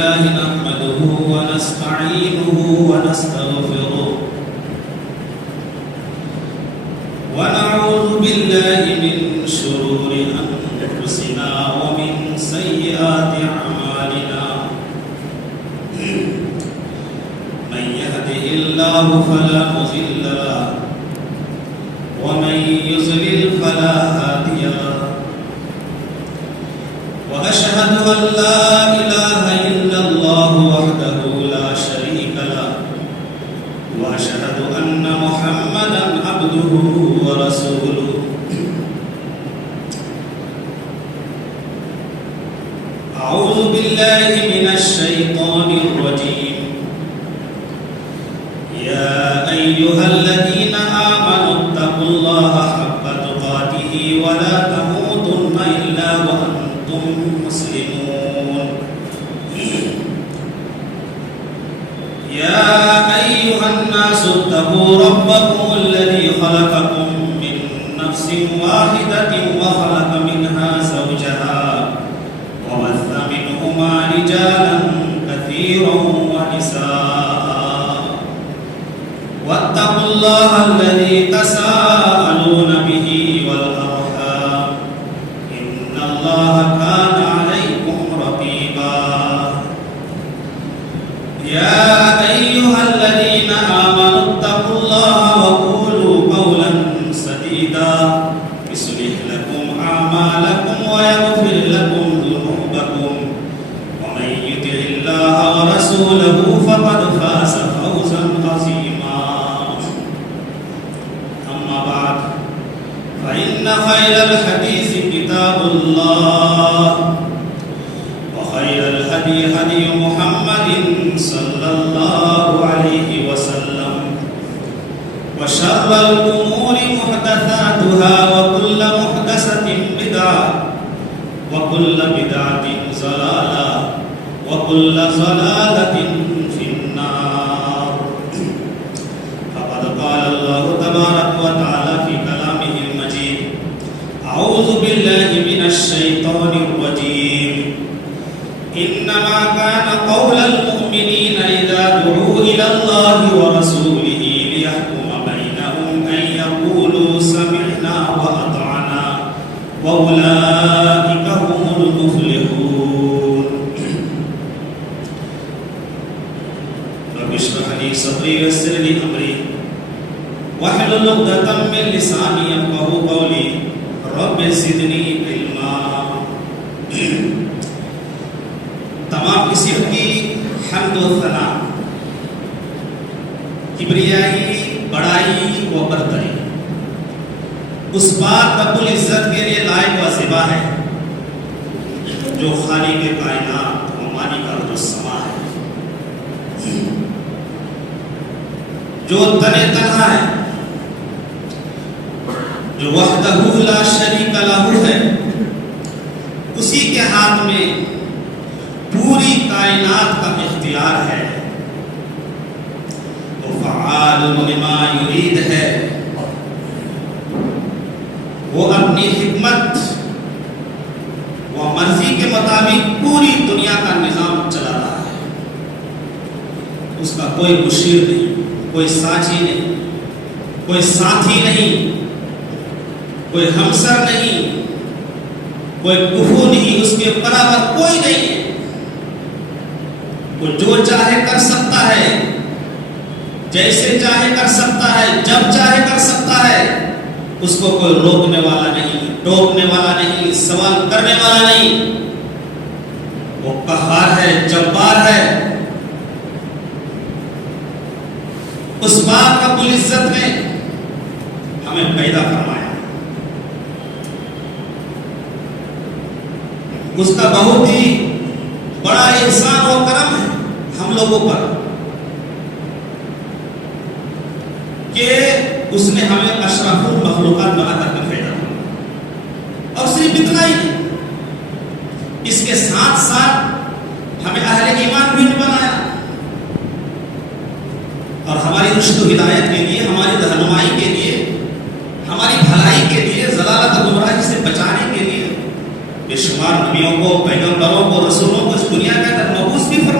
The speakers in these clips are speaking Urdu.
لله نحمده ونستعينه ونستغفره ونعوذ بالله من شرور أنفسنا ومن سيئات أعمالنا من يهده الله فلا مضل له ومن يضلل فلا هادي له وأشهد أن لا إله إلا الله وحده لا شريك له وأشهد أن محمدا عبده ورسوله أعوذ بالله من الشيطان الرجيم يا أيها الذين آمنوا اتقوا الله حق تقاته ولا تموتن إلا وأنتم مسلمون يا أيها الناس اتقوا ربكم الذي خلقكم من نفس واحدة وخلق منها زوجها وبث منهما رجالا كثيرا ونساء واتقوا الله الذي تساءلون به والأرحام إن الله كان عليكم رقيبا يا أيها الذين آمنوا اتقوا الله وقولوا قولا سديدا يصلح لكم أعمالكم ويغفر لكم ذنوبكم ومن يطع الله ورسوله فقد فاز فوزا عظيما أما بعد فإن خير الحديث كتاب الله وخير الهدي هدي محمد صلى الله عليه وسلم وشر الأمور محدثاتها وكل محدثة بدعة وكل بدعة ضلالة وكل ضلالة في النار فقد قال الله تبارك وتعالى في كلامه المجيد أعوذ بالله من الشيطان الرجيم إنما كان قول المؤمنين إذا دعوا إلى الله ورسوله ليحكم بينهم أن يقولوا سمعنا وأطعنا وأولئك هم المفلحون رب اشرح لي صدري ويسر لي أمري واحلل عقدة من لساني يفقهوا قولي رب زدني علما تمام کسی کی حمد و ثنا کبریائی بڑائی و برتری اس بات رب العزت کے لیے لائق و زیبا ہے جو خالق کائنات و مالک الارض والسماء ہے، جو تنہا ہے، جو وحدہ لا شریک لہ ہے، اسی کے ہاتھ میں پوری کائنات کا اختیار ہے، وہ فعال لما یرید ہے، وہ اپنی حکمت و مرضی کے مطابق پوری دنیا کا نظام چلا رہا ہے، اس کا کوئی مشیر نہیں، کوئی ساجی نہیں، کوئی ساتھی نہیں، کوئی ہمسر نہیں، کوئی کفو نہیں، اس کے برابر کوئی نہیں ہے، وہ جو چاہے کر سکتا ہے، جیسے چاہے کر سکتا ہے، جب چاہے کر سکتا ہے، اس کو کوئی روکنے والا نہیں، ٹوکنے والا نہیں، سوال کرنے والا نہیں، وہ قہار ہے، جبار ہے۔ اس بات رب العزت نے ہمیں پیدا فرمایا، اس کا بہت ہی بڑا احسان و کرم ہے ہم لوگوں پر کہ اس نے ہمیں اشرف المخلوقات بنا کر کے پیدا کیا، اور صرف اتنا ہی نہیں، اس کے ساتھ ساتھ ہمیں اہل ایمان بھی بنایا، اور ہماری رشد و ہدایت کے لیے، ہماری رہنمائی کے لیے، ہماری بھلائی کے لیے، ضلالت و گمراہی سے بچانے کے لیے بے شمار نبیوں کو، پیغمبروں کو، رسولوں کو اس دنیا کے اندر مبعوث بھی فرمایا۔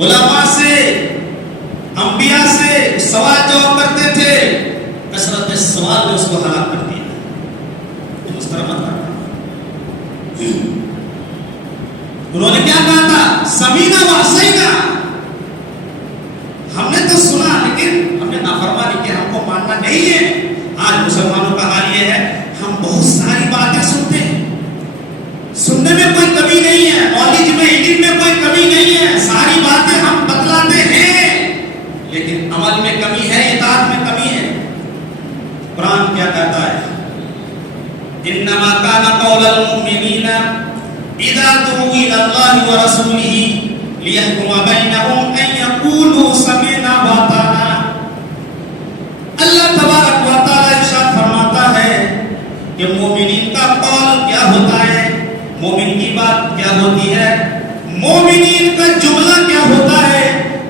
علماء سے، انبیاء سے سوال جواب کرتے تھے، کثرت سوال نے اس کو ہلاک کر دیا. اس طرح مت کرنا. انہوں نے کیا کہا تھا؟ سمینا و عصینا، ہم نے تو سنا لیکن ہم نے نافرمانی کی، ہم کو ماننا نہیں ہے. آج مسلمانوں کا حال یہ ہے، ہم بہت ساری باتیں سنتے ہیں، سننے میں کوئی کمی نہیں ہے، نالج میں، علم میں کوئی کمی نہیں ہے، ساری باتیں ہم بتلاتے ہیں، لیکن عمل میں کمی ہے، اطاعت میں کمی ہے. قرآن کیا کہتا ہے؟ انما کان قول المؤمنین اذا دعوا الى الله ورسوله ليحكم بينهم ان يقولوا سمعنا واطعنا. اللہ تبارک و تعالی ارشاد فرماتا ہے کہ مومنین کا قول کیا ہوتا ہے، مومن کی بات کیا ہوتی ہے، مومنین کا جملہ کیا ہوتا ہے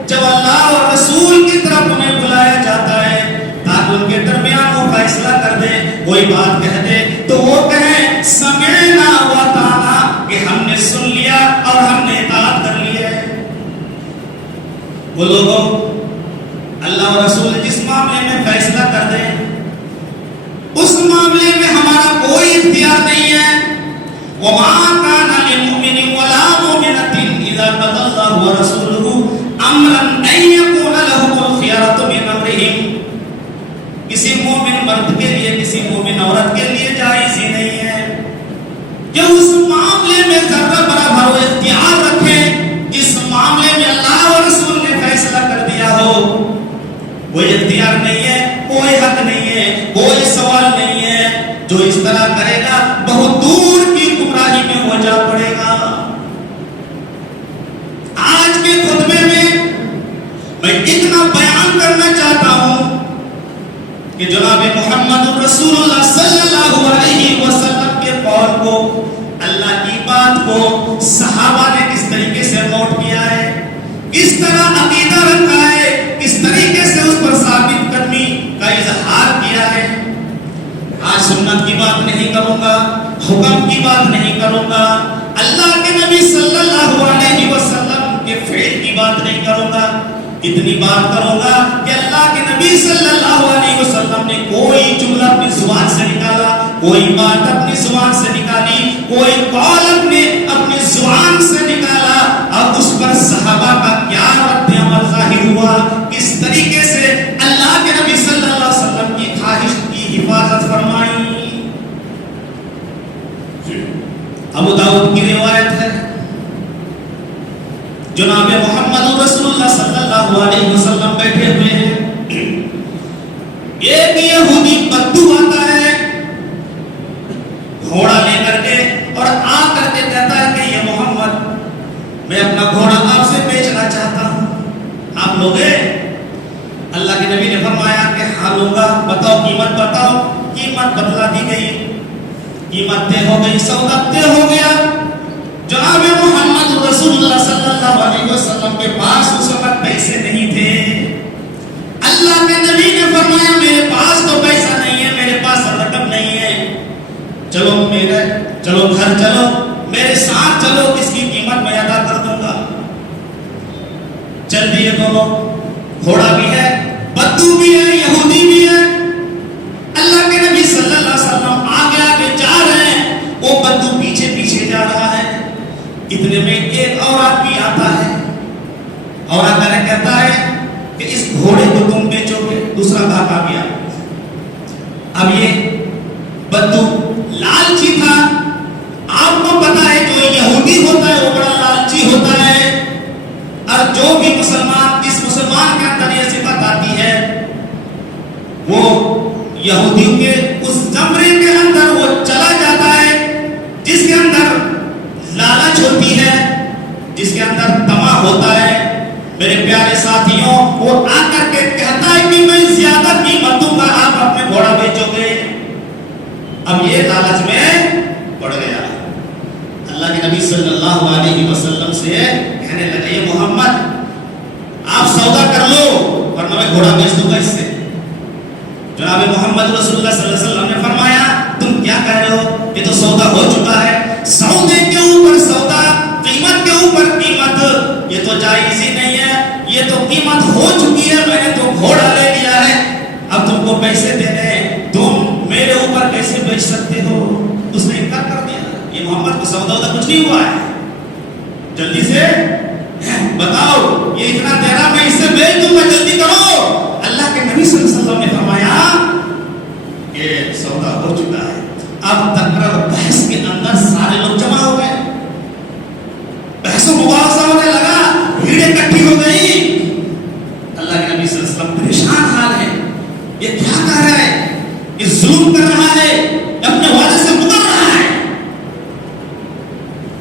جب اللہ اور رسول کی طرف انہیں بلایا جاتا ہے تاکہ ان کے درمیان وہ فیصلہ کر دے، کوئی بات کہہ دے تو وہ کہیں سمعنا واطعنا، کہ ہم نے سن لیا اور ہم نے اطاعت کر لی ہے. وہ لوگوں اللہ اور رسول جس معاملے میں فیصلہ کر دیں اس معاملے میں ہمارا کوئی اختیار نہیں ہے. وَمَا كَانَ لِلْمُؤْمِنٍ وَلَا مُؤْمِنَةٍ إِذَا قَضَى اللَّهُ وَرَسُولُهُ أَمْرًا أَن يَكُونَ لَهُمُ الْخِيَرَةُ مِنْ أَمْرِهِمْ. کسی مومن مرد کے لیے، کسی مومن عورت کے لیے جائز ہی نہیں ہے کہ اس معاملے میں ذرہ برابر وہ اختیار رکھے جس معاملے میں اللہ اور رسول نے فیصلہ کر دیا ہو. کوئی اختیار نہیں ہے، کوئی حق نہیں ہے، کوئی سوال نہیں ہے. جو اس طرح کرے گا بہت دور کی گمراہی میں ہو جا پڑے گا. آج کے خطبے میں اتنا بیان کرنا چاہتا ہوں کہ جناب محمد رسول اللہ صلی اللہ علیہ وسلم کے قول کو، اللہ کی بات کو صحابہ نے کس طریقے سے نوٹ کیا ہے، کس طرح عقیدہ رکھا ہے، کس طریقے سے اس پر ثابت قدمی کا اظہار کیا ہے. آج سنت کی بات نہیں کروں گا، حکم کی بات نہیں کروں گا، اللہ کے نبی صلی اللہ علیہ وسلم کے فعل کی بات نہیں کروں گا. اتنی بات کروں گا کہ اللہ کے نبی صلی اللہ علیہ وسلم نے کوئی جملہ اپنی زبان سے نکالا، کوئی بات اپنی زبان سے نکالی، کوئی قول اپنی زبان سے نکالا اور اس پر صحابہ کا کیا رد عمل ظاہر ہوا، کس طریقے سے اللہ کے نبی صلی اللہ علیہ وسلم کی خواہش کی حفاظت فرمائی. ابو داؤد کی روایت ہے، جناب محمد رسول اللہ صلی اللہ علیہ وسلم بیٹھے ہوئے ہیں، ایک یہودی بدو آتا ہے گھوڑا لے کر کے اور آ کر کے کہتا ہے کہ یہ محمد، میں اپنا گھوڑا آپ سے بیچنا چاہتا ہوں، آپ لوگے؟ اللہ کے نبی نے فرمایا کہ ہاں لوں گا، بتاؤ قیمت بتاؤ. قیمت بتلا دی گئی، قیمت طے ہو گئی، سودا طے ہو گیا. جناب محمد رسول اللہ صلی اللہ علیہ وسلم کے پاس اس وقت پیسے نہیں تھے. اللہ کے نبی نے فرمایا میرے پاس تو پیسہ نہیں ہے، میرے پاس رقم نہیں ہے، چلو گھر چلو، میرے ساتھ چلو، اس کی قیمت میں ادا کر دوں گا. چل دیے دونوں، گھوڑا بھی ہے، بدو بھی ہے، یہودی بھی ہے. اللہ کے نبی صلی اللہ علیہ وسلم آگے آگے جا رہے ہیں، وہ بدو پیچھے پیچھے جا رہا ہے. اتنے میں ایک اور آدمی آتا ہے اور آ کر کہتا ہے کہ اس گھوڑے کو تم بیچو گے. دوسرا گاہک آ گیا. اب یہ بدو لالچی تھا. آپ کو پتا ہے جو یہودی ہوتا ہے وہ بڑا لالچی ہوتا ہے، اور جو بھی مسلمان، جس مسلمان کے اندر یہ صفت آتی ہے وہ یہودیوں کے اس زمرے کے اندر وہ چلا جاتا ہے جس کے اندر لالچ ہوتی ہے، جس کے اندر طمع ہوتا ہے. میرے پیارے ساتھیوں، وہ آ کر کے کہتا ہے کہ میں زیادہ قیمت دوں گا، آپ اپنے گھوڑا بیچو گے. اب یہ لالچ میں پڑ گیا. اللہ کے نبی صلی اللہ علیہ وسلم سے کہنے لگے یہ محمد آپ سودا کر لو ورنہ میں گھوڑا بیچ دوں گا اس سے. جناب محمد رسول اللہ صلی اللہ علیہ وسلم نے فرمایا تم کیا کہہ رہے ہو، یہ تو سودا ہو چکا ہے. سودے کے اوپر سودا، قیمت کے اوپر قیمت، یہ تو جائز ہی نہیں ہے. یہ محمد کو سودا ودا کچھ نہیں ہوا ہے، جلدی سے بتاؤ یہ اتنا دے رہا میں اس سے بیچ دوں گا، جلدی کرو۔ اللہ کے نبی صلی اللہ علیہ وسلم نے فرمایا کہ سودا ہو چکا ہے۔ اب تکرار بحث کے اندر سارے لوگ جمع ہو گئے، بحث و مباحثہ ہونے لگا، بھیڑ اکٹھی ہو گئی۔ اللہ کے نبی صلی اللہ علیہ وسلم پریشان حال ہے، یہ کیا کہہ رہا ہے، یہ ظلم کر رہا ہے، اپنے وعدے سے مکر رہا ہے۔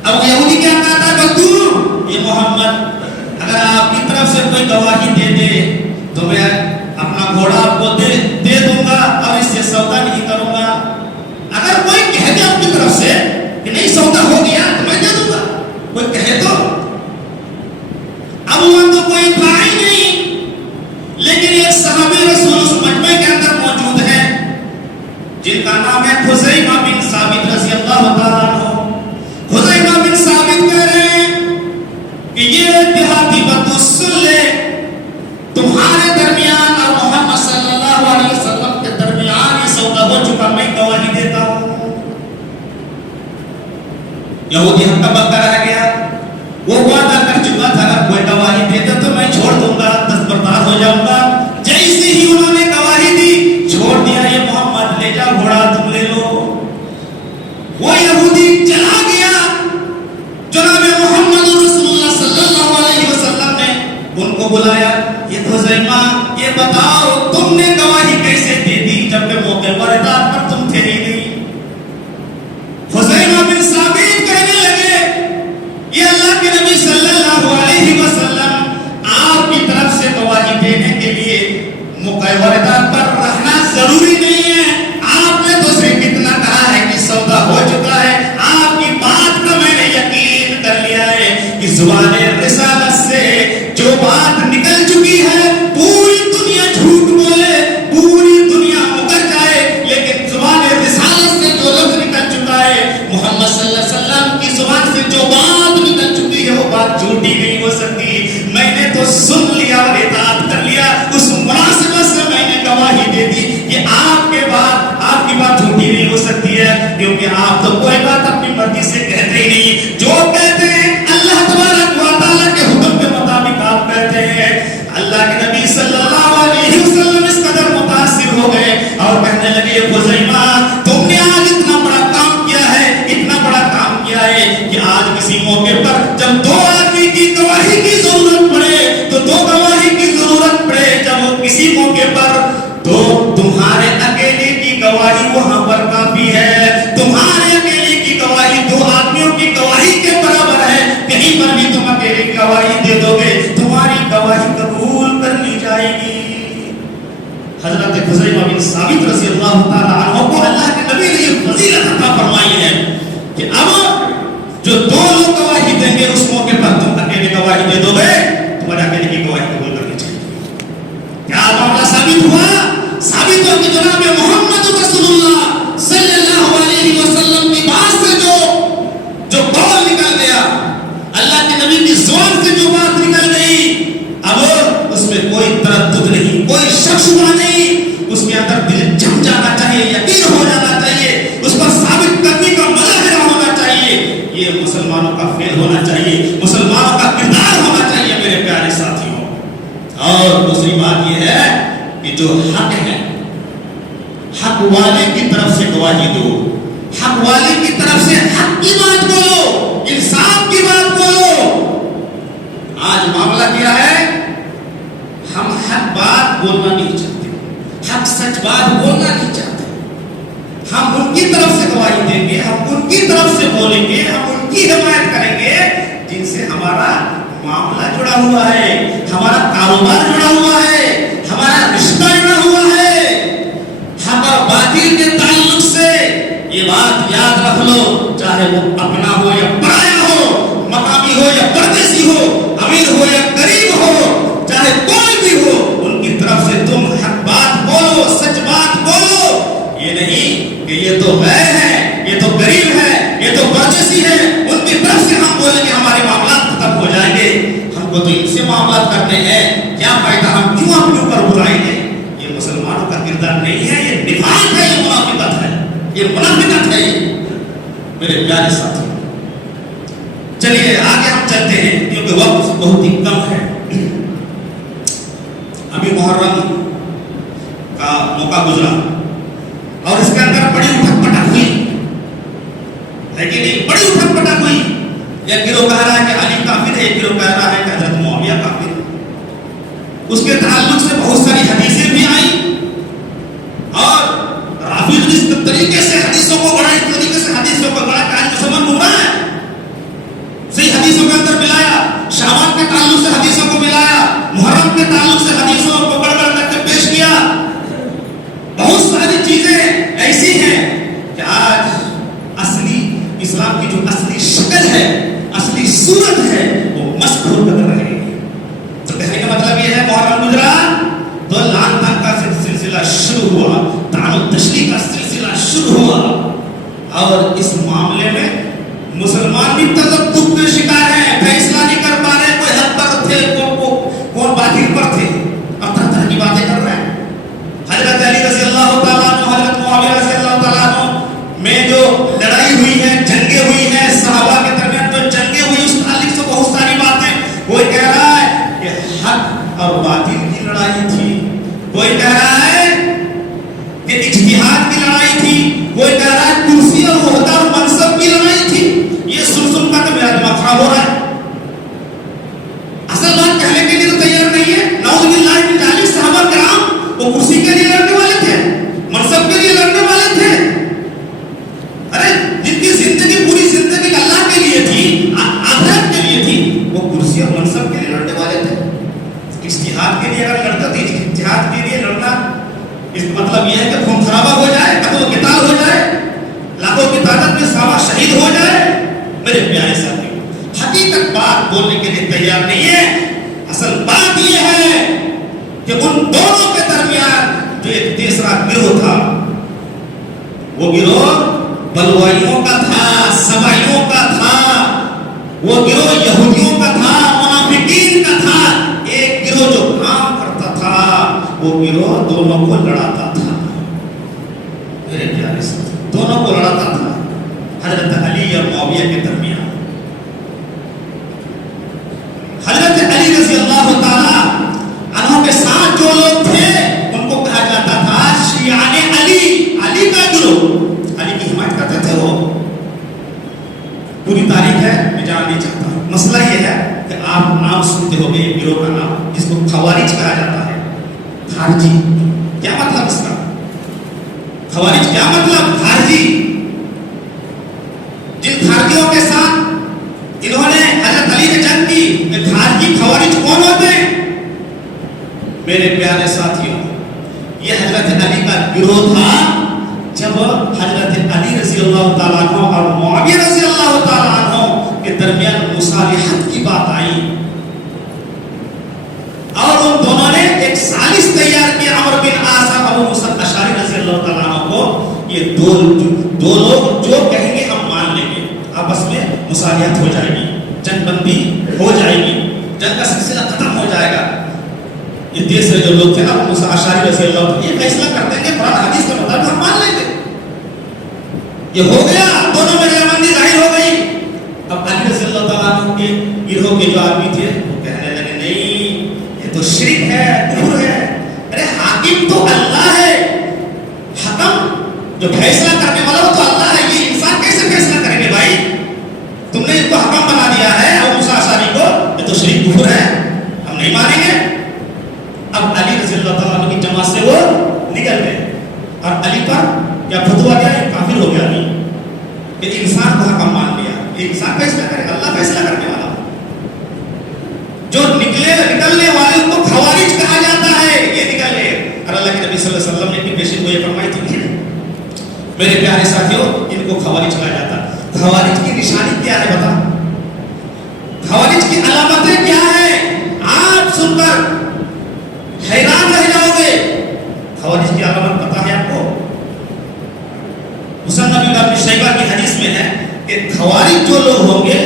اب یہودی کیا کہتا ہے، بدو یہ محمد اگر آپ کی طرف سے کوئی گواہی دے دے تو میں اپنا گھوڑا آپ کو دے دوں گا اور اس سے سودا نہیں کروں گا۔ اگر کوئی کہہ دے آپ کی طرف سے کہ نہیں سودا ہو گیا تو میں دے دوں گا، کوئی کہے تو۔ اب وہاں تو کوئی تھا ہی نہیں، لیکن ایک صحابی رسول اس مجمع کے اندر موجود ہے جن کا نام ہے خزیمہ بن ثابت رضی اللہ تعالیٰ عنہ۔ خزیمہ بن ثابت کہہ رہے ہیں کہ یہ دیہاتی بدو سن لے، تمہارے درمیان اور محمد صلی اللہ علیہ وسلم کے درمیان یہ سودا ہو چکا، میں گواہی دیتا ہوں۔ یہودی ہم کا بکا رہ گیا، وہ وعدہ کر چکا تھا اگر کوئی گواہی دیتا تو میں چھوڑ دوں گا، دستبردار ہو جاؤں گا۔ جیسے ہی انہوں نے گواہی دی، چھوڑ دیا، یہ محمد لے جا گھوڑا تم لے لو۔ وہ یہودی چلا گیا، جناب محمد رسول اللہ صلی اللہ علیہ وسلم نے ان کو بلایا، یہ خزیمہ یہ بتاؤ تم نے گواہی کیسے دے دی جبکہ موقع واردات پر تم تھے ہی نہیں۔ خزیمہ بن ثابت کہنے لگے یہ اللہ کے نبی صلی اللہ علیہ وسلم آپ کی طرف سے گواہی دینے کے لیے موقع واردات پر رہنا ضروری نہیں ہے، آپ نے تو صرف اتنا کہا ہے کہ سودا ہو چکا ہے، آپ کی بات کا میں نے یقین کر لیا ہے کہ زبان رسالت سے جو بات نکل چکی ہے، پوری دنیا جھوٹ بولے، پوری دنیا مکر جائے، لیکن زبان رسالت سے جو لفظ نکل چکا ہے، محمد صلی اللہ علیہ وسلم کی زبان سے جو بات نکل چکی ہے وہ بات جھوٹی نہیں ہو سکتی۔ میں نے تو سن لیا اور اطاعت کر لیا، اس مناسبت سے میں نے گواہی دے دی کہ آپ کے بعد آپ کی بات جھوٹی نہیں ہو سکتی ہے، کیونکہ آپ تو کوئی بات اپنی مرضی سے کہتے ہی نہیں، جو کہتے ہیں اللہ تبارک و تعالیٰ کے حکم کے مطابق آپ کہتے ہیں۔ اللہ کے نبی صلی اللہ علیہ وسلم اس قدر متاثر ہو گئے اور کہنے لگے خزیمہ تم نے آج اتنا بڑا کام کیا ہے، اتنا بڑا کام کیا ہے کہ آج کسی موقع پر جب دو آدمی کی گواہی کی ضرورت پڑے تو دو گواہی کی ضرورت پڑے جب وہ کسی موقع پر تو تمہارے اکیلے کی گواہی وہاں پر کافی ہے، تمہارے اکیلے کی گواہی دو آدمیوں کی گواہی کے برابر ہے، کہیں پر بھی تم اکیلے گواہی دے دو گے تمہاری گواہی قبول کر لی جائے گی۔ حضرت خزیمہ بن ثابت رضی اللہ تعالیٰ عنہ کو اللہ کے نبی نے یہ فضیلت عطا فرمائی ہے کہ اب جو دو لوگ گواہی دیں گے اس موقع پر تم اکیلے گواہی دے دو گے، تمہارے اکیلے کی گواہی قبول کرنی چاہیے۔ کیا معاملہ ثابت ہوا؟ ثابت ہوا کہ جناب محمد رسول اللہ صلی اللہ علیہ وسلم کی بات سے جو قول نکل گیا، اللہ کے نبی کی زبان سے جو بات نکل گئی، اب اس میں کوئی تردد نہیں، کوئی شک شبہ نہیں، اس کے اندر دل جم جانا چاہیے، یقین ہو جانا چاہیے، اس پر ثابت کرنے کا مظاہرہ ہونا چاہیے۔ یہ مسلمانوں کا فعل ہونا چاہیے، مسلمانوں کا کردار ہونا چاہیے میرے پیارے ساتھیوں۔ اور دوسری بات یہ ہے کہ جو حق ہے، حق والے کی طرف سے گواہی دو، حق والے کی طرف سے حق کی بات بولو، انصاف کی بات بولو۔ آج معاملہ کیا ہے، ہم حق بات بولنا نہیں چاہتے، حق سچ بات بولنا نہیں چاہتے، ہم ان کی طرف سے گواہی دیں گے، ہم ان کی طرف سے بولیں گے، ہم ان کی حمایت کریں گے جن سے ہمارا معاملہ جڑا ہوا ہے، ہمارا کاروبار جڑا ہوا ہے، ہمارا رشتہ جڑا ہوا ہے۔ حق اور باطل کے تعلق سے یہ بات یاد رکھ لو، چاہے وہ اپنا ہو یا پرایا ہو، مقامی ہو یا پردیسی ہو، امیر ہو یا غریب ہو، چاہے کوئی بھی ہو، ان کی طرف سے تم حق بات بولو، سچ بات بولو۔ یہ نہیں کہ یہ تو غیر ہے، یہ تو غریب ہے، یہ تو پردیسی ہے، ان کی طرف سے ہم بولیں کہ ہمارے معاملات ختم ہو جائیں گے، ہم کو تو ان سے معاملات کرنے ہیں، کیا فائدہ، ہم کیوں اپنے اوپر بلائیں گے؟ یہ مسلمانوں کا کردار نہیں ہے، یہ نفاق ہے، یہ منافقت ہے، یہ منافقت ہے۔ میرے پیارے ساتھی، چلیے آگے ہم چلتے ہیں کیونکہ وقت بہت ہی کم ہے. ابھی محرم کا موقع گزرا اور اس کے اندر بڑی اٹھک پٹک ہوئی، لیکن ایک بڑی اٹھک پٹک ہوئی. ایک گروہ کہہ رہا ہے کہ علی کافر ہے، ایک گروہ کہہ رہا ہے کہ حضرت معاویہ کافر ہے. اس کے تعلق سے بہت ساری حدیثیں بھی آئیں اور رافض اس طریقے سے حدیثوں کو بڑھا، اس طریقے سے حدیثوں کو بڑھا کہ آج مسلمان گمراہ ہے. صحیح حدیثوں کے اندر ملایا، شعبان کے تعلق سے حدیثوں کو ملایا، محرم کے تعلق سے حدیثوں کو گڑبڑ کر کے پیش کیا. بہت ساری چیزیں ایسی ہیں کہ آج اصلی اسلام کی جو اصلی شکل ہے، اصلی صورت ہے، وہ مسخور کر رہے ہیں. تو کہنے کا مطلب یہ ہے محرم گزرا تو لعن طعن کا سلسلہ شروع ہوا، طعن و تشریح کا سلسلہ شروع ہوا، اور اس معاملے میں مسلمان بھی تذبذب کے شکار ہیں، فیصلہ نہیں کر پا رہے، کوئی حق پر تھے، کون باطل پر تھے. اب طرح طرح کی باتیں کر رہے ہیں. حضرت علی رضی اللہ تعالیٰ عنہ، حضرت معاویہ رضی اللہ تعالیٰ عنہ میں جو لڑائی ہوئی ہے، جنگیں ہوئی ہیں، صحابہ کے درمیان جو جنگیں ہوئی، اس تعلق سے بہت ساری باتیں. کوئی کہہ رہا ہے کہ حق اور باطل کی لڑائی تھی، کوئی کہہ رہا ہے کہ اجتہاد کی لڑائی تھی، کوئی کہہ رہا ہے کرسی اور عہدہ اور منصب کی لڑائی تھی. یہ سن کر تو میرا دماغ خراب ہو رہا ہے. اصل بات کہنے کے لیے تو تیار نہیں ہے. نعوذ باللہ من ذالک. صحابہ کرام وہ کرسی کے لیے لڑنے والے تھے، منصب کے لیے لڑنے والے تھے. ارے جن کی زندگی پوری زندگی اللہ کے لیے تھی، آخرت کے لیے تھی، وہ کرسی اور منصب کے لیے لڑنے والے تھے. اجتہاد کے لیے اگر لڑتا تھا، اجتہاد کے لیے لڑنا اس مطلب یہ ہے کہ خون خرابہ ہو جائے، قتل و قتال ہو جائے، لاکھوں کی تعداد میں صحابہ شہید ہو جائے. میرے پیارے ساتھی، حقیقت بات بولنے کے لیے تیار نہیں ہے. اصل بات یہ ہے کہ ان دونوں کے درمیان جو ایک تیسرا گروہ تھا، وہ گروہ بلوائیوں کا تھا، سبائیوں کا تھا، وہ گروہ یہودیوں کا تھا، منافقین کا تھا. ایک گروہ جو کام کرتا تھا، وہ گروہ دونوں کو لڑاتا تھا. میرے پیارے ساتھی، دونوں کو لڑاتا تھا. حضرت علی اور معاویہ کے درمیان حضرت علی رضی اللہ تعالیٰ عنہ کے ساتھ جو لوگ تھے ان کو کہا جاتا تھا شیعان علی، علی کا گروہ. علی کی حمایت کرتے تھے. وہ پوری تاریخ ہے، میں جانا نہیں چاہتا. مسئلہ یہ ہے کہ آپ نام سنتے ہو گے ایک گروہ کا نام جس کو خوارج کہا جاتا ہے. خارجی کیا مطلب اس کا؟ خوارج کیا مطلب؟ خارجی. جن خارجیوں کے ساتھ انہوں نے حضرت علی نے جنگ کی، خارجی خوارج کون ہوتے ہیں؟ میرے پیارے ساتھیوں، یہ حضرت علی کا گروہ تھا. جب حضرت علی رضی اللہ تعالیٰ عنہ اور معاویہ رضی اللہ تعالیٰ عنہ کے درمیان مصالحت کی بات آئی اور ان دونوں نے ایک سازش تیار کی. عمرو بن عاص اور ابو موسیٰ اشعری رضی اللہ تعالیٰ عنہ کو، یہ دو لوگ جو کہیں گے ہم مان لیں گے، آپس میں مصالحت ہو جائے گی، جنگ بندی ہو جائے گی، جنگ کا سلسلہ ختم ہو جائے گا. یہ تیسرے جو لوگ تھے نا، ابو موسیٰ اشعری رضی اللہ عنہ، یہ فیصلہ کر دیں گے قرآن حدیث کے مطابق ہم مان لیں گے. یہ ہو گیا، دونوں میں رضامندی ظاہر ہو گئی. اب علی رضی اللہ تعالیٰ عنہ کے گروہ کے جو آدمی تھے وہ کہنے لگے نہیں، یہ تو شرک ہے، کفر ہے. ارے حاکم تو اللہ ہے، حکم جو فیصلہ کرنے والا وہ تو اللہ ہے. یہ انسان کیسے فیصلہ کریں گے بھائی؟ تم نے ان کو حکم بنا دیا ہے ابو موسیٰ اشعری کو، یہ تو شرک کفر ہے، ہم نہیں مانیں گے. اب علی رضی اللہ تعالیٰ عنہ کی جماعت سے وہ نکل گئے اور علی پر کیا فتوا دیا، کافر ہو گیا. نہیں، کہ انسان کو حکم مان لیا، یہ انسان فیصلہ کرے، اللہ فیصلہ کرنے والا. جو نکلنے والے ان کو خوارج کہا جاتا ہے. یہ نکلے اور اللہ کے نبی صلی اللہ علیہ وسلم نے اپنی پیشین کو یہ فرمائی تھی. میرے پیارے ساتھیوں، ان کو خوارج کہا جاتا ہے. خوارج کی نشانی کیا ہے بتا؟ خوارج کی علامتیں کیا ہیں؟ آپ سن کر حیران رہ جاؤ گے. خوارج کی علامت پتا ہے آپ کو؟ مسلم ابن شیبہ کی حدیث میں ہے کہ خوارج جو لوگ ہوں گے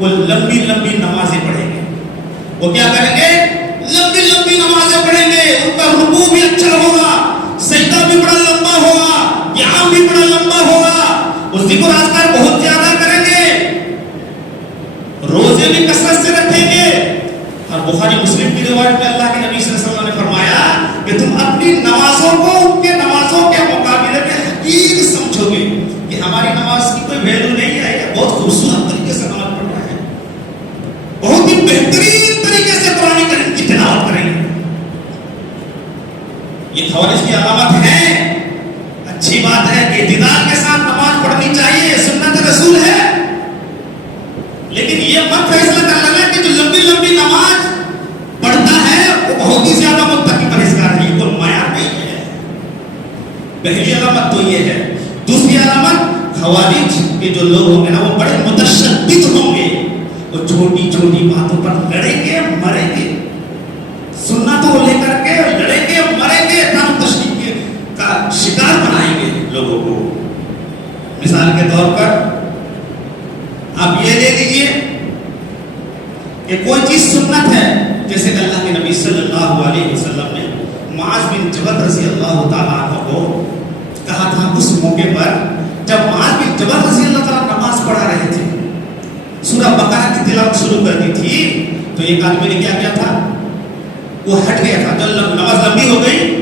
وہ لمبی لمبی نمازیں پڑھیں گے. وہ کیا کریں گے؟ لمبی لمبی نمازیں پڑھیں گے. ان کا رکوع بھی اچھا ہوگا، سجدہ بھی بڑا لمبا ہوگا، قیام بھی بڑا لمبا ہوگا. وہ ذکر اذکار بہت زیادہ کریں گے، روزے بھی کثرت سے رکھیں گے. اور بخاری مسلم کی روایت میں اللہ کے نبی صلی اللہ علیہ وسلم نے فرمایا کہ تم اپنی نمازوں کو ان کے نمازوں کے مقابلے میں حقیر سمجھو گے کہ ہماری نماز کی کوئی ویلیو نہیں ہے، یہ بہت خوبصورت طریقے سے نماز پڑھ رہا ہے، بہت ہی بہترین طریقے سے قرآن کریم کی تلاوت کریں گے. یہ خوارج کی علامت ہے. اچھی بات ہے کہ اعتدال کے ساتھ نماز پڑھنی چاہیے، سنت رسول ہے، لیکن یہ مت فیصلہ کر لینا کہ جو لمبی لمبی نماز پڑھتا ہے وہ بہت ہی زیادہ متقی پرہیزگار ہے. یہ کوئی معیار نہیں ہے. پہلی علامت تو یہ ہے. دوسری علامت خوارج کے جو لوگ ہوں گے نا وہ بڑے متشدد ہوں گے، وہ چھوٹی چھوٹی باتوں پر لڑیں گے مریں گے، سنتوں کو لے کر کے لڑیں گے مریں گے، تام تشدد کا شکار بنائیں گے لوگوں کو. مثال کے طور پر آپ یہ لے لیجئے کہ کوئی چیز سنت ہے، جیسے کہ اللہ کے نبی صلی اللہ علیہ وسلم نے معاذ بن جبل رضی اللہ تعالیٰ عنہ کو کہا تھا اس موقع پر جب معاذ بن جبل رضی اللہ تعالیٰ نماز پڑھا رہے تھے، سورہ بقرہ کی تلاوت شروع کر دی تھی، تو ایک آدمی نے کیا کیا تھا، وہ ہٹ گیا تھا. جب نماز لمبی ہو گئی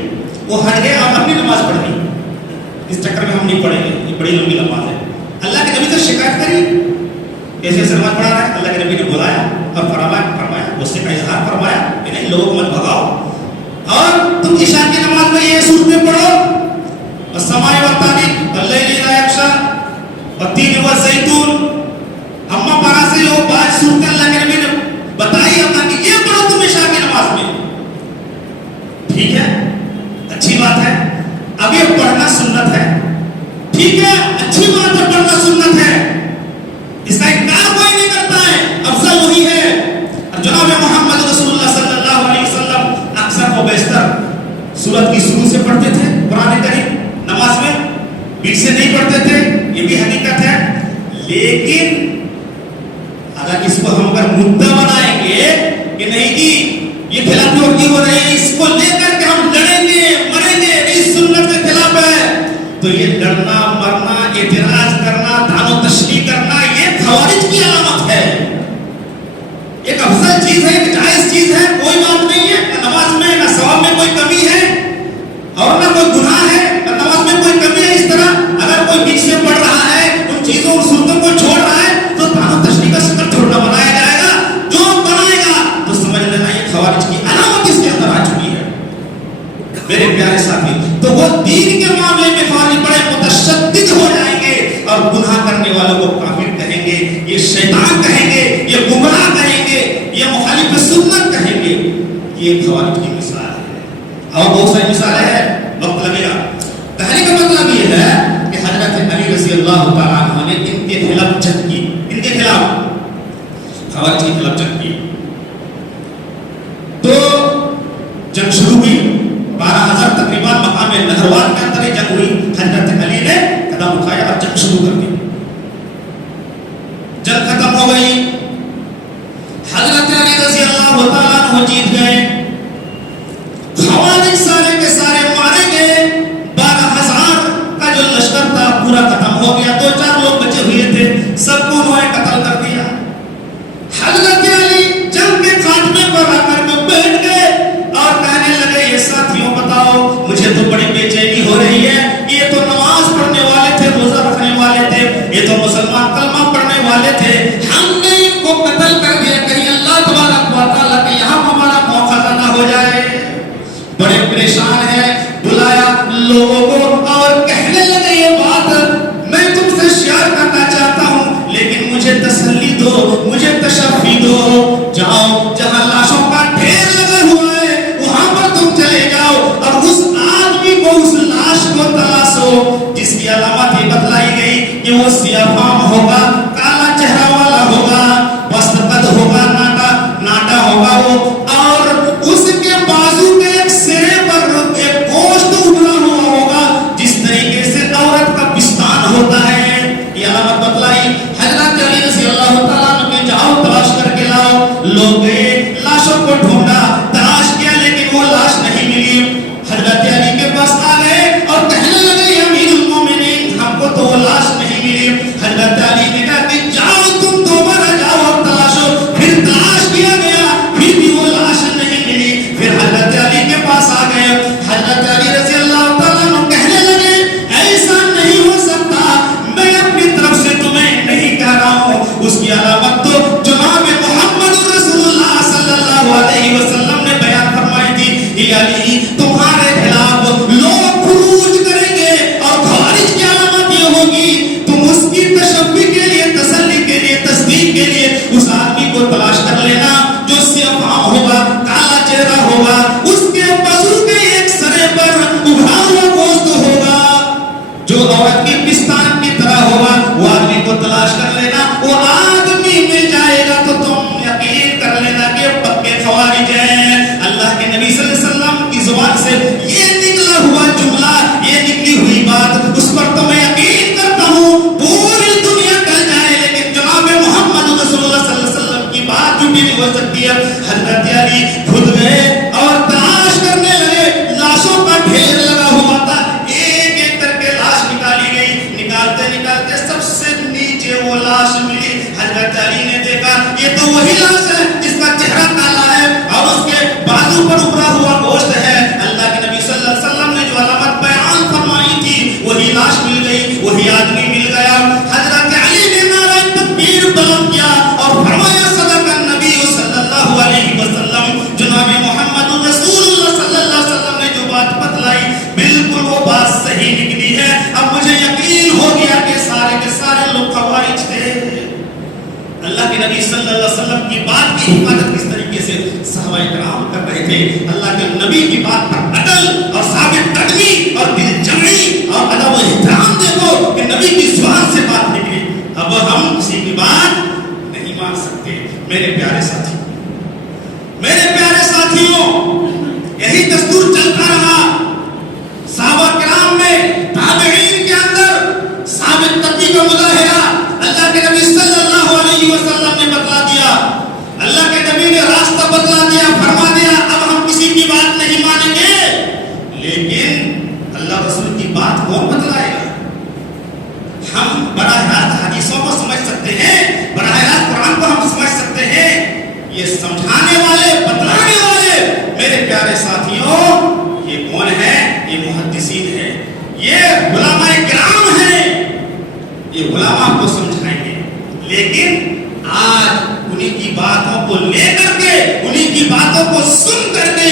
وہ ہٹ گیا اور اپنی نماز پڑھ لی. اس چکر میں ہم نہیں پڑھیں گے، یہ بڑی لمبی نماز ہے. اللہ کے نبی تو شکایت کری ایسے نماز پڑھا رہا ہے. اللہ کے نبی نے بلایا اور فرمایا غصے کا اظہار فرمایا کہ نہیں، لوگوں کو مت بھگاؤ اور تم عشاء کی نماز میں یہ صورتیں پڑھو، السماء والطارق واللیل اذا یغشی والتین والزیتون. اما پارا سے وہ بات صورتیں اللہ کے نبی نے بتائی اپنا کہ یہ پڑھو تم عشاء کی نماز میں. ٹھیک ہے، اچھی بات ہے. اب یہ پڑھنا سنت ہے، ٹھیک ہے، اچھی بات ہے، پڑھنا سنت ہے، اس کا انکار کوئی نہیں کرتا ہے، افضل وہی ہے. اور جناب محمد رسول اللہ صلی اللہ علیہ وسلم اکثر و بیشتر سورت کی شروع سے پڑھتے تھے قرآن کریم نماز میں، بیچ سے نہیں پڑھتے تھے، یہ بھی حقیقت ہے. لیکن اگر اس کو ہم اگر مدعا بنائیں گے کہ نہیں جی یہ خلاف ورزی ہو رہی ہے، اس کو لے کر کے ہم لڑیں گے مریں گے، اس سنت کے خلاف ہے، تو یہ لڑنا مرنا اعتراض کرنا دھان و تشریح کرنا یہ خوارج کی علامت ہے. ایک افضل چیز ہے، ایک جائز چیز ہے، کوئی بات نہیں ہے. نہ نماز میں نہ ثواب میں کوئی کمی ہے اور نہ کوئی گناہ ہے، نہ نماز میں کوئی کمی ہے. اس طرح اگر کوئی بیچ سے پڑھ رہا ہے ان چیزوں اور صورتوں کو چھوڑ رہا ہے تو دھان و تشریح کا شکل چھوڑنا بنایا جائے گا. جو بنائے گا تو سمجھ لینا یہ خوارج کی علامت اس کے اندر آ چکی ہے. میرے پیارے ساتھی، تو وہ دین کے معاملے میں خوارج بڑے متشدد ہو جائیں گے اور گناہ کرنے والوں کو کافر کہیں گے، یہ شیطان کہیں گے، یہ گمراہ کہیں گے، یہ مخالف سنت کہیں گے. یہ خوارج کی مثال ہے. اور بہت ساری مثالیں ہیں، وقت لگے گا. پہلے کا مطلب یہ ہے کہ حضرت علی رضی اللہ تعالیٰ عنہ نے ان کے خلاف جنگ کی، ان کے خلاف خوارج کے خلاف جنگ کی. تو جنگ شروع ہوئی، 12,000 تقریباً مقام نہروان کے اندر جنگ ہوئی. حضرت علی نے قدم اٹھایا اور جنگ شروع کر دی. جنگ ختم ہو گئی، حضرت علی رضی اللہ تعالیٰ عنہ جیت گئے. خوارج سارے کے سارے مارے گئے. 12,000 کا جو لشکر تھا پورا ختم ہو گیا. 2-4 لوگ بچے ہوئے تھے، سب کو انہوں نے قتل کر دیا. حضرت علی جنگ کے خاتمے پر آ کر کے بیٹھ گئے اور کہنے لگے یہ ساتھیوں بتاؤ، مجھے تو بڑی بے چینی ہو رہی ہے. یہ تو نماز پڑھنے والے تھے، روزہ رکھنے والے تھے، یہ تو مسلمان کلمہ پڑھنے والے تھے، ہم نے ان کو قتل کر دیا، کہیں اللہ تبارک و تعالیٰ کے یہاں ہمارا موقع نہ ہو جائے. بڑے پریشان ہیں. بلایا لوگوں کو اور کہنے لگے یہ بات میں تم سے شیئر کرنا چاہتا ہوں، لیکن مجھے تسلی دو، مجھے تشفی دو. جاؤ جہاں لاشوں کا ڈھیر لگا ہوا ہے وہاں پر تم چلے جاؤ اور اس آدمی کو، اس لاش کو تلاشو جس کی علامت یہ بتلائی گئی کہ وہ سیاہ فام ہوگا، کالا چہرہ والا ہوگا، پست قد ہوگا، ناٹا ہوگا وہ، اور اس کے بازو کے ایک سرے پر ایک گوشت ابھرا ہوا ہوگا جس طریقے سے عورت کا پستان ہوتا ہے. یہ علامت بتلائی. حضرت علی رضی اللہ تعالیٰ عنہ کے جاؤ تلاش کر کے لاؤ. لوگ گئے، لاشوں کو ڈھونڈا، تلاش کیا، لیکن وہ لاش نہیں ملی. حضرت علی کے پاس آ گئے اور کہنے لگے امیر المومنین ہم کو تو وہ لاش نہیں ملی. کی علامت تو جناب محمد رسول اللہ صلی اللہ علیہ وسلم نے بیان فرمائی تھی، یہ علی تمہارے خلاف لوگ خروج کریں گے اور خارج کی علامت یہ ہوگی تم اس کی تشبیہ کے لیے، تسلی کے لیے، تصدیق کے لیے اس آدمی کو تلاش کر لینا جو سیاہ ہوگا، کالا چہرہ ہوگا، اس کے بازو کے ایک سرے پر ابھرا ہوا گوشت ہوگا، جو عورت کی پستان کی طرح ہوگا، وہ آدمی کو تلاش کر لینا، وہ آدمی مل جائے گا تو تم یقین کر لینا کہ پکے خوارج ہیں۔ اللہ کے نبی صلی اللہ علیہ وسلم کی زبان سے یہ نکلا ہوا جملہ، یہ نکلی ہوئی بات، اس پر تو میں یقین کرتا ہوں پوری دنیا ٹل جائے لیکن جناب محمد رسول اللہ صلی اللہ علیہ وسلم کی بات جھوٹی نہیں ہو سکتی ہے۔ حضرت علی خود گئے اور تلاش کرنے لگے، لاشوں کا ڈھیر لگا ہوا تھا، ایک ایک کر کے لاش نکالی گئی، نکالتے نکالتے سب سے نیچے وہ لاش ملی۔ حضرت علی نے دیکھا یہ تو وہی لاش ہے جس کا چہرہ کالا ہے اور اس کے بازو پر ابھرا ہوا گوشت ہے۔ اللہ کے نبی صلی اللہ علیہ وسلم نے جو علامت بیان فرمائی تھی وہی لاش مل گئی، وہی آدمی مل گیا۔ حضرت علی نے نعرہ تکبیر بلند کیا اور فرمایا صدق النبی صلی اللہ علیہ وسلم، جناب محمد رسول اللہ صلی اللہ علیہ وسلم نے جو بات بتلائی بالکل وہ بات صحیح نکلی ہے۔ اب مجھے یقین ہو گیا کہ سارے لوگ خوارج تھے۔ اللہ کے نبی صلی اللہ علیہ وسلم کی بات کی حفاظت کس طریقے سے صحابہ کرام کر رہے تھے، اللہ کے نبی کی بات پر اٹل اور ثابت قدمی اور دل جمعی اور ادب و احترام دیکھو کہ نبی کی زبان سے بات نکلی۔ اب ہم کسی کی بات نہیں مان سکتے۔ میرے پیارے ساتھیوں، یہی دستور چلتا رہا صحابہ کرام میں، تابعین کے اندر ثابت قدمی کا مظاہرہ اللہ کے نبی صلی اللہ علیہ وسلم نے بتلا دیا، اللہ کے نبی نے راستہ بتلا دیا، فرما دیا اب ہم کسی کی بات نہیں مانیں گے۔ لیکن اللہ رسول کی بات کون بتلائے گا؟ ہم براہ راست حدیثوں کو سمجھ سکتے ہیں، براہ راست قرآن کو ہم سمجھ سکتے ہیں، یہ سمجھانے والے، بتلانے والے میرے پیارے ساتھیوں یہ کون ہے؟ یہ محدثین ہیں، یہ علماء کرام ہیں، یہ علماء کو سمجھائیں گے۔ لیکن آج انہی کی باتوں کو لے کر کے، انہی کی باتوں کو سن کر کے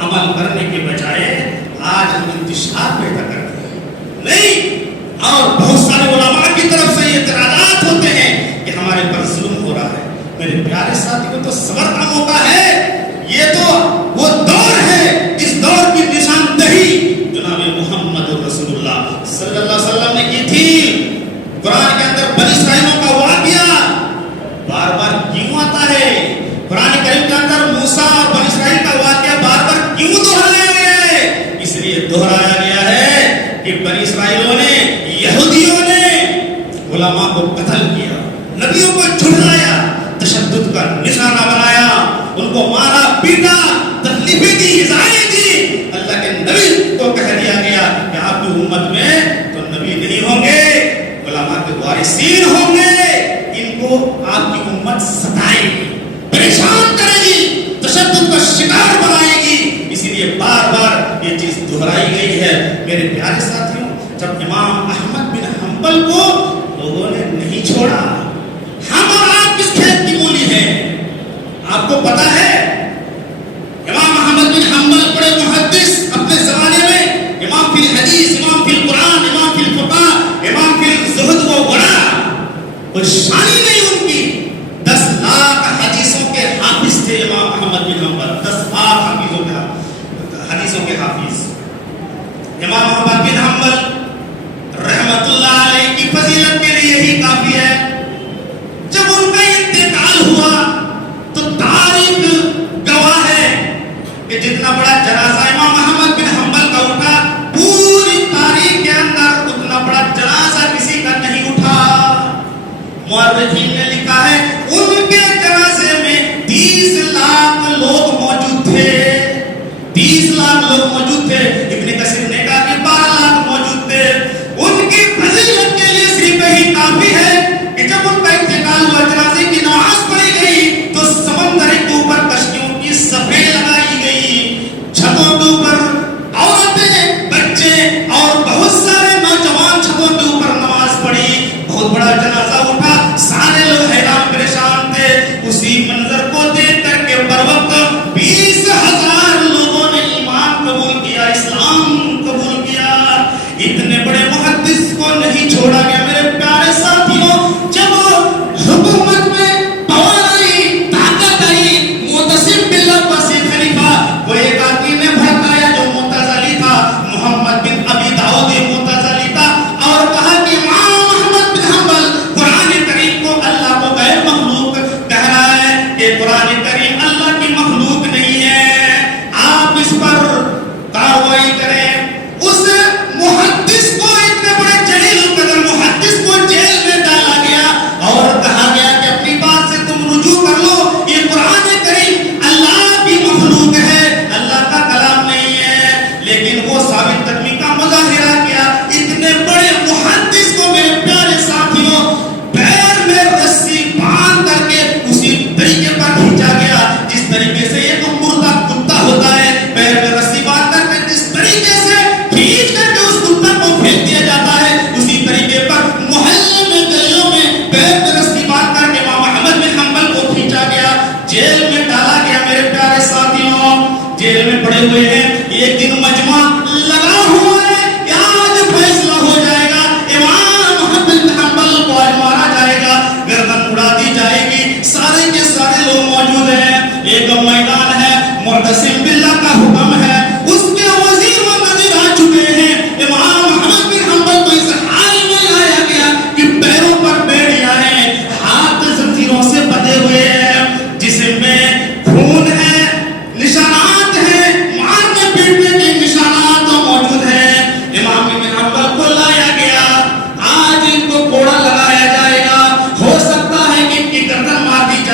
عمل کرنے کے بجائے آج ہم انتشار پیدا کرتے ہیں نہیں، اور بہت سارے علماء کی طرف سے یہ اعتراضات ہوتے ہیں کہ ہمارے پر ظلم ہو رہا ہے۔ میرے پیارے ساتھیوں تو صبر کا موقع ہے، یہ تو وہ دور ہے جس دور کی نشاندہی جناب محمد رسول اللہ صلی اللہ علیہ وسلم نے کی تھی۔ قرآن کے اندر بنی اسرائیلوں کا واقعہ بار بار کیوں آتا ہے؟ قرآن کریم کے اندر موسیٰ اور بنی اسرائیل کا واقعہ بار بار کیوں دہرایا گیا ہے؟ اس لیے دہرایا گیا ہے کہ بنی اسرائیلوں نے، یہودیوں نے علماء کو قتل کیا، نبیوں کو جھٹلایا، تشدد کا نشانہ بنایا، ان کو مارا پیٹا، تکلیفیں دی، ایذائیں دی۔ اللہ کے نبی کو کہہ دیا گیا کہ آپ کی امت میں تو نبی نہیں ہوں گے، علماء کے وارثین ہوں گے، ان کو آپ کی امت ستائے گی، پریشان کرے گی، تشدد کا شکار بنائے گی۔ اسی لیے بار بار یہ چیز دہرائی گئی ہے۔ میرے پیارے ساتھیوں، جب امام احمد بن حنبل کو لوگوں نے نہیں چھوڑا، ہم اور آپ کس کھیت کی مولی ہیں؟ آپ کو پتا ہے امام احمد بن حنبل بڑے محدث اپنے زمانے میں، امام فی الحدیث، امام فی القرآن، امام فی الفقہ، امام فی الزہد و ورع، کوئی شانی نہیں ان کی۔ 10 لاکھ حدیثوں کے حافظ تھے امام احمد بن حنبل، 10 لاکھ حدیثوں کے حافظ۔ امام احمد بن حنبل رحمت اللہ علیہ کی فضیلت کے لیے یہی کافی ہے، جب ان کا انتقال ہوا تو تاریخ گواہ ہے کہ جتنا بڑا جنازہ امام احمد بن حنبل کا اٹھا، پوری تاریخ کے اندر اتنا بڑا جنازہ کسی کا نہیں اٹھا۔ مورخین نے لکھا ہے ان کے جنازے میں 30 لاکھ لوگ موجود تھے، 30 لاکھ لوگ موجود تھے۔ ابن کثیر نے کہا کہ 12 لاکھ موجود تھے۔ ان کی فضیلت کے لیے صرف یہی کافی ہے کہ جب ان کا انتقال ہوا، جنازے کی نماز پڑھی گئی تو سمندر کے اوپر کشتیوں کی صفیں لگائی گئی، چھتوں کے اوپر عورتیں، بچے اور بہت سارے نوجوان چھتوں کے اوپر نماز پڑھی، بہت بڑا جنازہ اٹھا، سارے لوگ حیران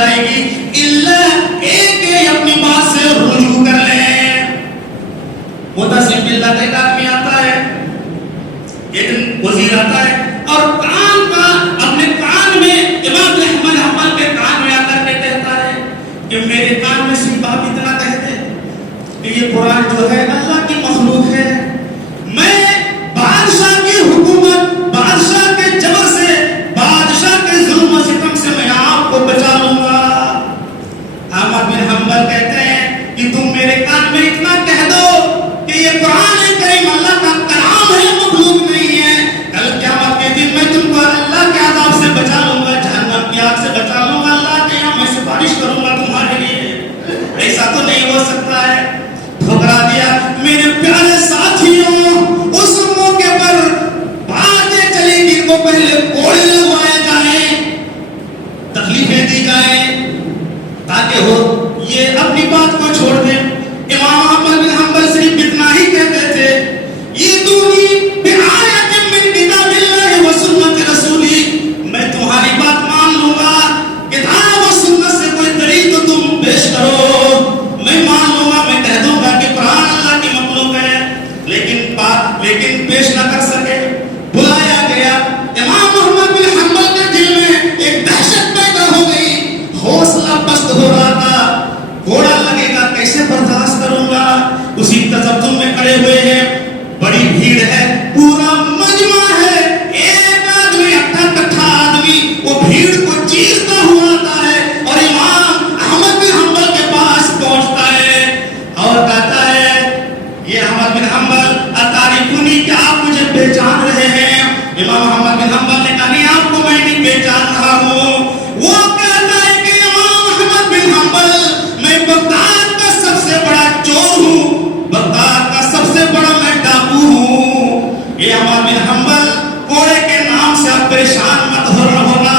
جائے گی اللہ ایک اپنی بات سے رجوع کر لیں. متصم باللہ کا ایک آدمی آتا ہے, ایک وزیر آتا ہے اور کان کا اپنے کان میں امام احمد حنبل کے کان میں آ کر کے کہتا ہے کہ میرے کان میں صرف آپ اتنا کہتے کہ یہ قرآن جو ہے اللہ کی مخلوق ہے, میں بادشاہ کی حکومت, بادشاہ کے جبر سے, بادشاہ کے ظلم و ستم سے میں آپ کو بچا لوں گا. احمد بن حنبل کہتے ہیں کہ تم میرے کان میں اتنا کہہ دو کہ یہ قرآن کریم اللہ کا کلام ہے, مخلوق نہیں ہے. کل قیامت کے دن میں تم کو اللہ کے عذاب سے بچا لوں گا, جہنم کی آگ سے بچا لوں گا, اللہ کے یہاں میں سفارش کروں گا تمہارے لیے. ایسا تو نہیں ہو سکتا ہے. ٹھکرا دیا. میرے پیارے ساتھیوں, اس موقع پر باتیں چلے گی کو پہلے کوڑے لگوائے جائیں, تکلیفیں دی جائیں تاکہ وہ یہ اپنی بات کو چھوڑ دیں. امام احمد بن حنبل صرف اتنا ہی کہتے تھے, یہ دونی بآیت من کتاب اللہ و سنت رسولی, میں تمہاری بات مان لوں گا, کتاب و سنت سے کوئی دلیل تو تم پیش کرو, میں مان لوں گا, میں کہہ دوں گا کہ قرآن اللہ کی مخلوق ہے. لیکن پیش نہ کر سکے. بلایا گیا. امام احمد بن حنبل کے دل میں ایک دہشت پیدا ہو گئی, حوصلہ پست ہو رہا تھا. گھوڑا لگے گا کیسے برداشت کروں گا. اسی تذبذب میں کھڑے ہوئے ہیں, بڑی بھیڑ ہے, پورا مجمع ہے, ایک آدمی اٹھا کٹھا آدمی وہ بھیڑ کو چیرتا ہوا آتا ہے اور امام احمد بن حنبل کے پاس پہنچتا ہے اور کہتا ہے یہ احمد بن حنبل اتعرفونی, کہ آپ مجھے پہچان رہے ہیں. امام احمد بن حنبل نے کہا نہیں, آپ کو میں نہیں پہچان رہا ہوں. وہ کہتا ہے کہ امام احمد بن حنبل, میں بغداد کا سب سے بڑا چور ہوں, بغداد کا سب سے بڑا میں ڈاکو ہوں. یہ احمد بن حنبل, کوڑے کے نام سے آپ پریشان مت ہو رہا ہوگا.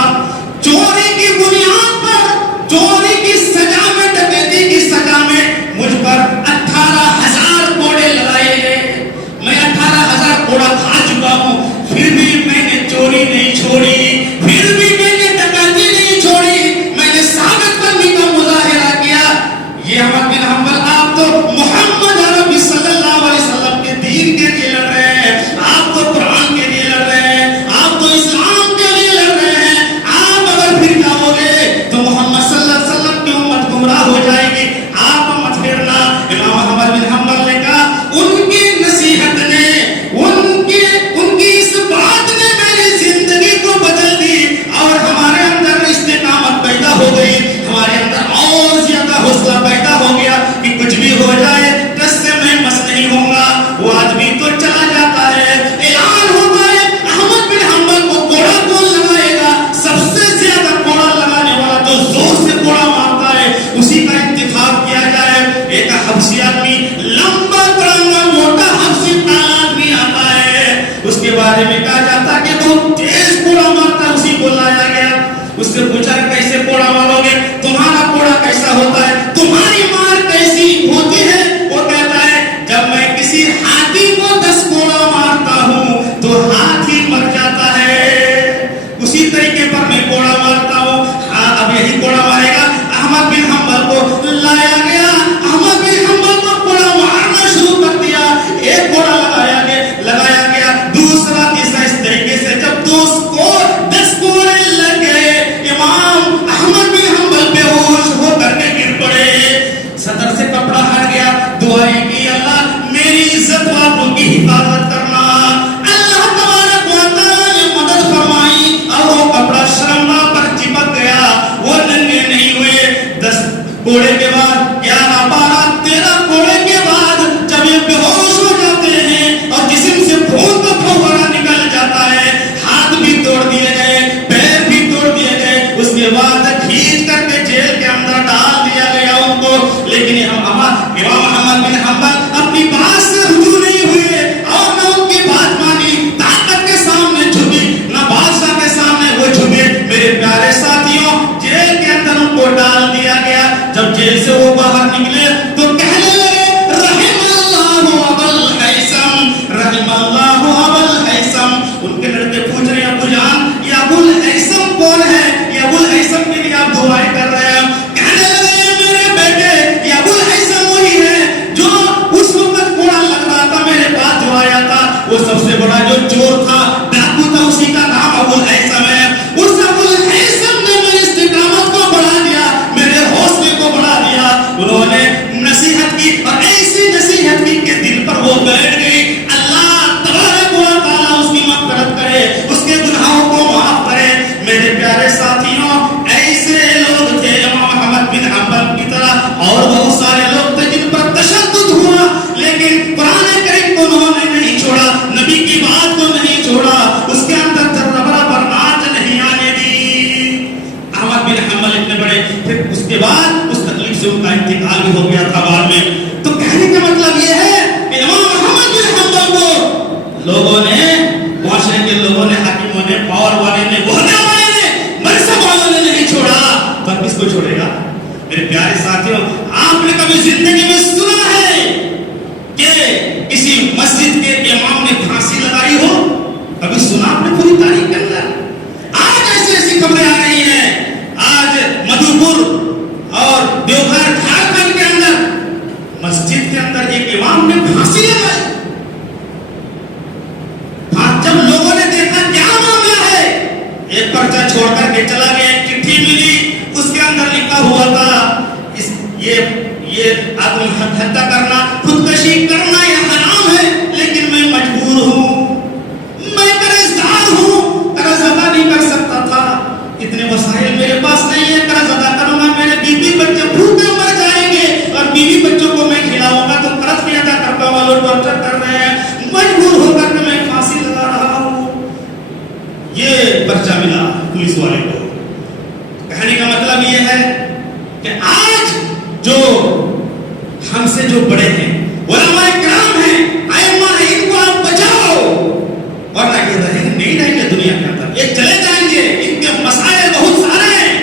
چوری کی بنیاد پر, چوری کی سزا میں, ڈکیتی کی سزا میں مجھ پر 18,000 کوڑے لگائے گئے. میں 18,000 کوڑا کھا چکا ہوں, پھر بھی میں نے چوری نہیں چھوڑی, پھر بھی میں نے ڈکیتی نہیں چھوڑی, میں نے ثابت کرنے کا مظاہرہ کیا. یہ احمد بن حنبل, آپ تو محمد عربی صلی اللہ علیہ وسلم کے دین کے لیے لڑ رہے ہیں, آپ تو قرآن کے لیے لڑ رہے ہیں, آپ تو اسلام کے لیے لڑ رہے ہیں. آپ اگر پھر جاؤ گے تو محمد صلی اللہ علیہ وسلم کی امت گمراہ ہو جائے گی, آپ مت پھرنا. امام احمد بن حنبل نے کہا, ان کی نصیحت نے, ان کی اس بات نے میری زندگی کو بدل دی اور ہمارے اندر استقامت پیدا ہو گئی, ہمارے اندر اور زیادہ حوصلہ پیدا ہو گیا کہ کچھ بھی ہو جائے ٹس سے میں مس نہیں ہوں گا. وہ آدمی تو چلا جاتا ہے, اعلان ہوتا ہے احمد بن حنبل کو کوڑا کون لگائے گا, سب سے زیادہ کوڑا لگانے والا جو زور سے کوڑا مارتا ہے اسی کا انتخاب کیا جائے. ایک حبشی آدمی, لمبا ترنگا موٹا حبشی آدمی آتا ہے, اس کے بارے میں کہا جاتا ہے کہ بہت تیز کوڑا مارتا ہے, اسی کو لایا گیا. اس سے پوچھا کیسے کوڑا مارو گے, تمہارا کوڑا کیسا ہوتا ہے, تمہاری مار کیسی ہوتی ہے. وہ کہتا ہے جب میں کسی ہاتھی کو 10 کوڑا مارتا ہوں تو ہاتھی مر جاتا ہے, اسی طریقے پر میں کوڑا مارتا ہوں. ہاں, اب یہی کوڑا مارے گا. احمد بن حنبل کو لایا گیا, احمد بن حنبل کو کوڑا مارنا شروع کر دیا. ایک کوڑا لگایا گیا, دوسرا, تیسرا, اس طریقے سے جب 10 کوڑے لگ گئے, امام احمد بن حنبل بے ہوش ہو کر کے گر پڑے. صدر سے کپڑا ہٹ گیا, دعائیں کی, اللہ میری عزت والوں کی حفاظت کرنا. اللہ تبارک و تعالی نے مدد فرمائی اور وہ کپڑا شرمگاہ پر چپک گیا, وہ ننگے نہیں ہوئے. 10 کوڑے کے بعد 11, 12, 13 کوڑے کے بعد جب یہ بے ہوش ہو جاتے ہیں اور جسم سے خون کا پھوارا نکل جاتا ہے, ہاتھ بھی توڑ دیے گئے, پیر بھی توڑ دیے گئے, اس کے بعد کھینچ کر کے جیل کے اندر ڈال دیا گیا ان کو. لیکن امام احمد بن حنبل اپنی بات سے رجوع نہیں ہوئے اور نہ ان کی بات مانی, طاقت کے سامنے جھکے, نہ بادشاہ کے سامنے وہ جھکے. میرے پیارے ساتھیوں, جیل کے اندر ان کو ڈال دیا گیا. جب جیل سے وہ باہر نکلے تو کہنے لگے رحم اللہ ابوالہیثم, رحم اللہ ابوالہیثم. ان کے لڑکے پوچھ رہے ہیں, ابو جان یہ ابوالہیثم کون ہے, یہ ابوالہیثم کے لیے آپ دعائیں کر رہے ہیں. احمد بن حنبل اتنے بڑے، پھر اس کے بعد اس تکلیف سے ان کا انتقال بھی ہو گیا تھا بعد میں. تو کہنے کا مطلب یہ ہے کہ امام احمد بن حنبل کو لوگوں نے، معاشرے کے لوگوں نے، حاکموں نے، پاور والے نے، گھوڑے والے نے، منصب والوں نے نہیں چھوڑا، تو کس کو چھوڑے گا؟ میرے پیارے ساتھیوں، آپ نے کبھی زندگی میں سنا ہے کہ کسی مسجد کے امام نے پھانسی لگائی ہو؟ کبھی سنا آپ نے پوری تاریخ کے اندر؟ آج ایسی ایسی خبریں آ رہی ہیں، آج مدھوپور اور دیوگھر جھارکھنڈ کے اندر مسجد کے اندر ایک امام نے پھانسی لگائی. جب لوگوں نے دیکھا کیا معاملہ ہے، ایک پرچہ چھوڑ کر کے چلا گیا. ایک چٹھی ملی، اس کے اندر لکھا ہوا تھا یہ آتم ہتیا کرنا، خودکشی کرنا یہ حرام ہے، لیکن میں مجبور ہوں، میں قرض دار ہوں، قرض ادا نہیں کر سکتا تھا، اتنے وسائل میرے پاس نہیں ہے، قرض ادا کروں گا میرے بیوی بچے بھوکے مر جائیں گے، اور بیوی بچوں کو میں کھلاؤں گا تو قرض نہیں ادا کر پاؤں گا، لوگ ٹارچر کر رہے ہیں، مجبور ہو کر میں پھانسی لگا رہا ہوں. یہ پرچہ ملا پولیس والے کو. کہنے کا مطلب یہ ہے کہ آج جو ہم سے جو بڑے ہیں، علماء کرام ہیں، ائمہ ہیں، ان کو آپ بچاؤ، ورنہ یہ نہیں رہیں گے دنیا کے اندر، یہ چلے جائیں گے، ان کے مسائل بہت سارے ہیں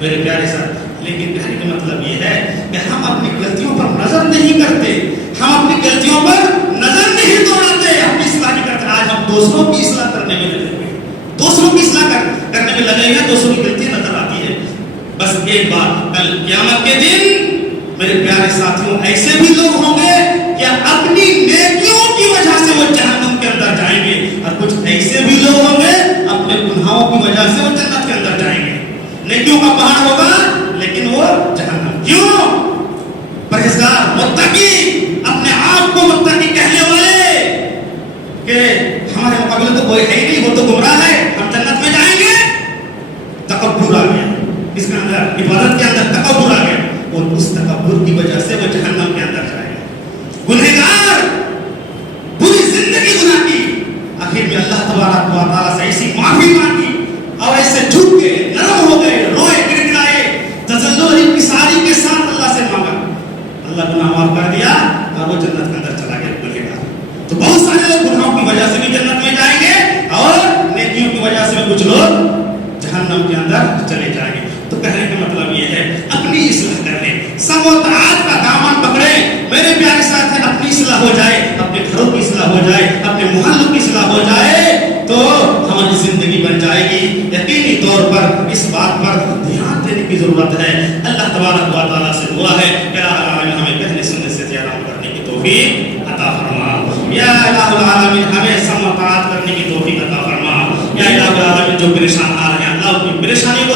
میرے پیارے ساتھ. لیکن کہنے کا مطلب یہ ہے کہ ہم اپنی غلطیوں پر نظر نہیں کرتے، ہم اپنی غلطیوں پر نظر نہیں دوڑاتے، اپنی اصلاح نہیں کرتے. آج ہم دوسروں کی اصلاح کرنے میں لگے ہوئے ہیں، دوسروں کی اصلاح کرنے میں لگے ہیں، دوسروں کی غلطی نظر آتی ہے. بس ایک بات، کل قیامت کے دن میرے پیارے ساتھیوں ایسے بھی لوگ ہوں گے کہ اپنی نیکیوں کی وجہ سے وہ جہنم کے اندر جائیں گے، اور کچھ ایسے بھی لوگ ہوں گے اپنے گناہوں کی وجہ سے وہ جنت کے اندر جائیں گے. نیکیوں کا پہاڑ ہوگا لیکن وہ جہنم. کیوں؟ پرہیزگار، متقی، اپنے آپ کو متقی کہنے والے کہ ہمارے مقابلے تو کوئی ہے ہی نہیں، وہ تو گمراہ ہے، ہم جنت میں جائیں گے. تکبر آ گیا اس کے اندر، عبادت کے اندر تکبر آ گیا، اور اس تکبر کی وجہ سے وہ جہنم کے اندر جائے گا. گنہگار، پوری زندگی گناہ کی، آخر میں اللہ تبارک و تعالیٰ سے ایسی معافی مانگی اور ایسے جھک کے نرم ہو گئے، روئے، گڑگڑائے، تذلل اور انکساری کے ساتھ اللہ سے مانگا، اللہ گناہ معاف کر دیا اور وہ جنت کے اندر چلا گیا. گنہگار تو بہت سارے لوگ گناہوں کی وجہ سے بھی جنت میں جائیں گے، اور نیکیوں کی وجہ سے کچھ لوگ جہنم کے اندر چلے جائیں گے. تو کہنے کا مطلب یہ ہے اپنی اصلاح کر لیں، سم و طاعت کا دامن پکڑیں میرے پیارے ساتھ. اپنی اصلاح ہو جائے، اپنے گھروں کی اصلاح ہو جائے، اپنے محلوں کی اصلاح ہو جائے تو ہماری زندگی بن جائے گی. یقینی طور پر اس بات پر دھیان دینے کی ضرورت ہے. اللہ تبارک و تعالیٰ سے دعا ہے کہ ہمیں کہنے سننے سے زیادہ کرنے کی توفیق عطا فرما. یا الہ العالمین ہمیں سم و طاعت کرنے کی توفیق عطا فرما. یا الہ العالمین جو پریشان آ رہے ہیں اللہ ان کی پریشانی